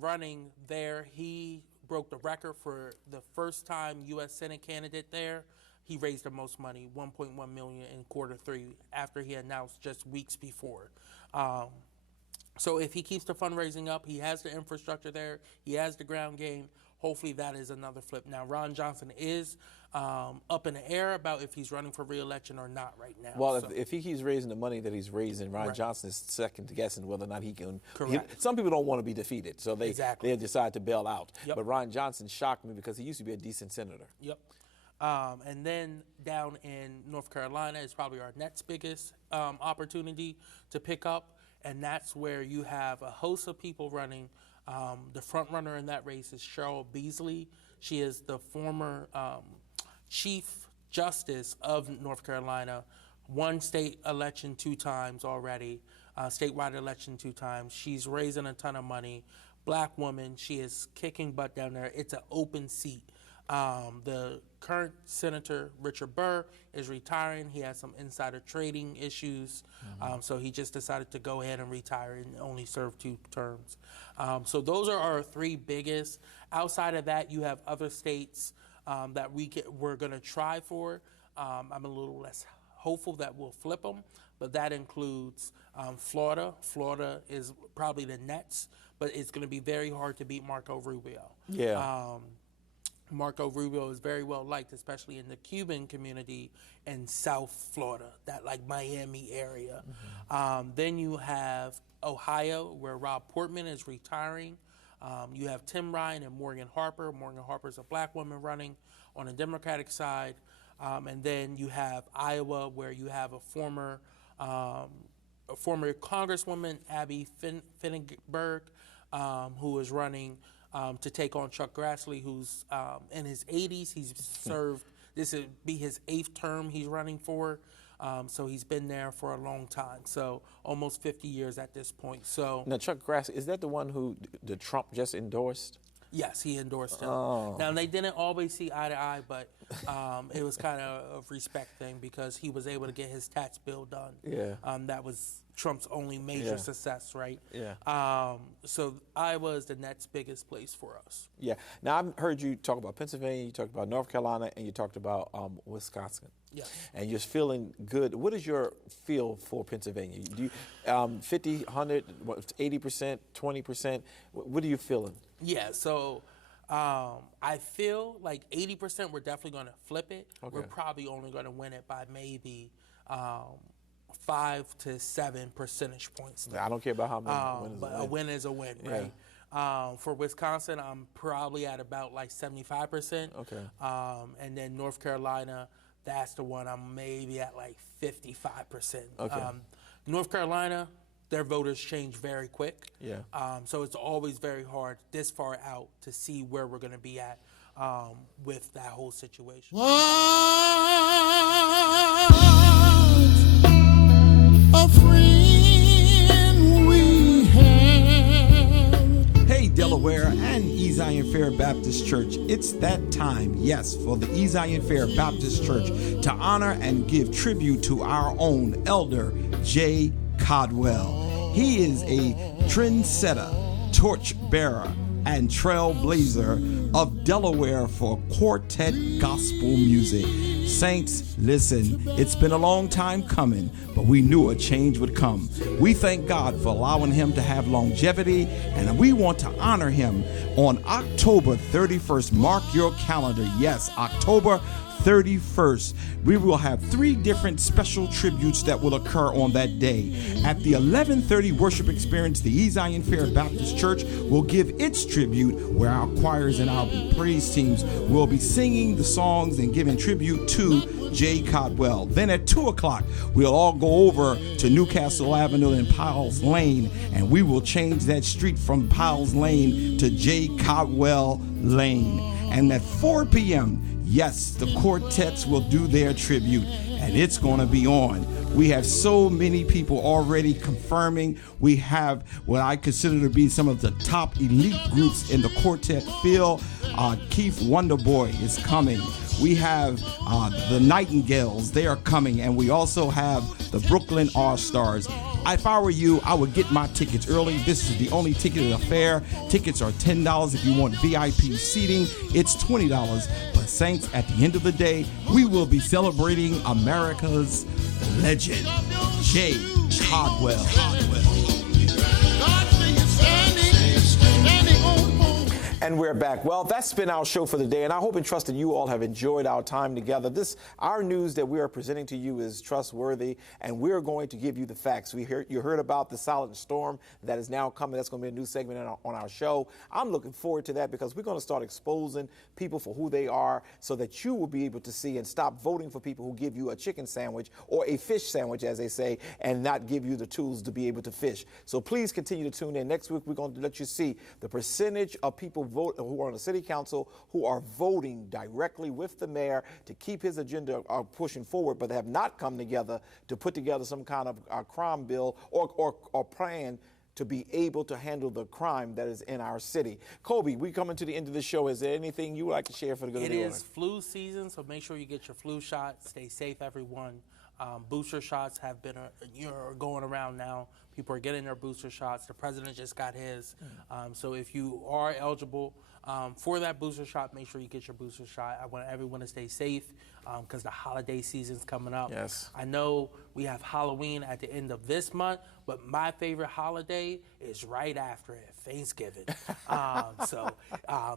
running there. He broke the record for the first time U.S. Senate candidate there. He raised the most money, $1.1 million in Q3, after he announced just weeks before. So if he keeps the fundraising up, he has the infrastructure there, he has the ground game, hopefully that is another flip. Now, Ron Johnson is up in the air about if he's running for re-election or not right now. Well, if he keeps raising the money that he's raising, Ron Johnson is second guessing whether or not he can. Correct. Some people don't want to be defeated, so they decide to bail out. Yep. But Ron Johnson shocked me because he used to be a decent senator. Yep. And then down in North Carolina is probably our next biggest opportunity to pick up. And that's where you have a host of people running. The front runner in that race is Cheryl Beasley. She is the former Chief Justice of North Carolina, Won state election 2 times already, statewide election 2 times. She's raising a ton of money. Black woman, she is kicking butt down there. It's an open seat. The current Senator Richard Burr is retiring. He has some insider trading issues, so he just decided to go ahead and retire and only serve 2 terms. So those are our 3 biggest. Outside of that, you have other states that we're going to try for. I'm a little less hopeful that we'll flip them, but that includes Florida. Florida is probably the next, but it's going to be very hard to beat Marco Rubio. Yeah. Marco Rubio is very well liked, especially in the Cuban community in South Florida, that like Miami area. Then you have Ohio, where Rob Portman is retiring. You have Tim Ryan and Morgan Harper. Morgan Harper's a black woman running on the Democratic side. And then you have Iowa, where you have a former Congresswoman, Abby Finnenberg, who is running to take on Chuck Grassley, who's in his 80s. He's served, this would be his 8th term he's running for. So he's been there for a long time, so almost 50 years at this point. So Now, Chuck Grassley, is that the one who the Trump just endorsed? yes, he endorsed him. Oh. Now, they didn't always see eye to eye, but it was kind of a respect thing because he was able to get his tax bill done. Yeah. That was Trump's only major success, right? Yeah. So Iowa is the next biggest place for us. Yeah. Now, I've heard you talk about Pennsylvania, you talked about North Carolina, and you talked about Wisconsin. Yes. And you're feeling good. What is your feel for Pennsylvania? Do you 50, 100, 80%, 20%? What are you feeling? Yeah, so I feel like 80% we're definitely going to flip it. Okay. We're probably only going to win it by maybe 5 to 7 percentage points. I don't care about how many wins. But a win is a win, right? For Wisconsin, I'm probably at about like 75%. Okay. And then North Carolina, that's the one I'm maybe at like 55%. Okay. North Carolina, their voters change very quick. Yeah. So it's always very hard this far out to see where we're going to be at with that whole situation. A friend we have. Hey, Delaware and E. Zion Fair Baptist Church, it's that time, yes, for the E. Zion Fair Baptist Church to honor and give tribute to our own elder, J. Codwell. He is a trendsetter, torchbearer, and trailblazer of Delaware for quartet gospel music. Saints, listen, it's been a long time coming, but we knew a change would come. We thank God for allowing him to have longevity, and we want to honor him on October 31st. Mark your calendar. Yes, October 31st. We will have 3 different special tributes that will occur on that day. At the 11:30 worship experience, the E. Zion Fair Baptist Church will give its tribute, where our choirs and our praise teams will be singing the songs and giving tribute to J. Codwell. Then at 2 o'clock, we'll all go over to Newcastle Avenue and Piles Lane, and we will change that street from Piles Lane to J. Codwell Lane. And at 4 p.m., yes, the quartets will do their tribute, and it's going to be on. We have so many people already confirming. We have what I consider to be some of the top elite groups in the quartet field. Keith Wonderboy is coming. We have the Nightingales, they are coming, and we also have the Brooklyn All-Stars. If I were you, I would get my tickets early. This is the only ticketed affair. Tickets are $10. If you want VIP seating, it's $20. But Saints, at the end of the day, we will be celebrating America's legend, J. Codwell. And we're back. Well, that's been our show for the day, and I hope and trust that you all have enjoyed our time together. Our news that we are presenting to you is trustworthy, and we're going to give you the facts. You heard about the silent storm that is now coming. That's going to be a new segment on our show. I'm looking forward to that because we're going to start exposing people for who they are so that you will be able to see and stop voting for people who give you a chicken sandwich or a fish sandwich, as they say, and not give you the tools to be able to fish. So please continue to tune in. Next week, we're going to let you see the percentage of people who are on the city council, who are voting directly with the mayor to keep his agenda pushing forward, but have not come together to put together some kind of crime bill or plan to be able to handle the crime that is in our city. Kobe, we coming to the end of the show. Is there anything you would like to share for the good of the order? It is flu season, so make sure you get your flu shot. Stay safe, everyone. Booster shots have been going around now. People are getting their booster shots. The president just got his. So if you are eligible for that booster shot, make sure you get your booster shot. I want everyone to stay safe because the holiday season's coming up. Yes. I know we have Halloween at the end of this month, but my favorite holiday is right after it, Thanksgiving. So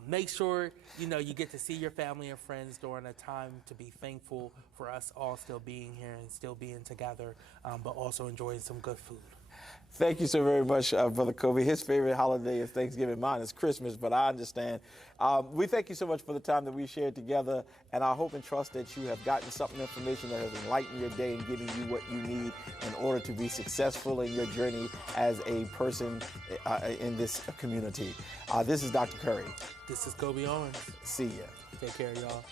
make sure you get to see your family and friends during a time to be thankful for us all still being here and still being together, but also enjoying some good food. Thank you so very much, Brother Kobe. His favorite holiday is Thanksgiving. Mine is Christmas, but I understand. We thank you so much for the time that we shared together, and I hope and trust that you have gotten information that has enlightened your day and given you what you need in order to be successful in your journey as a person in this community. This is Dr. Curry. This is Kobe Owens. See ya. Take care, y'all.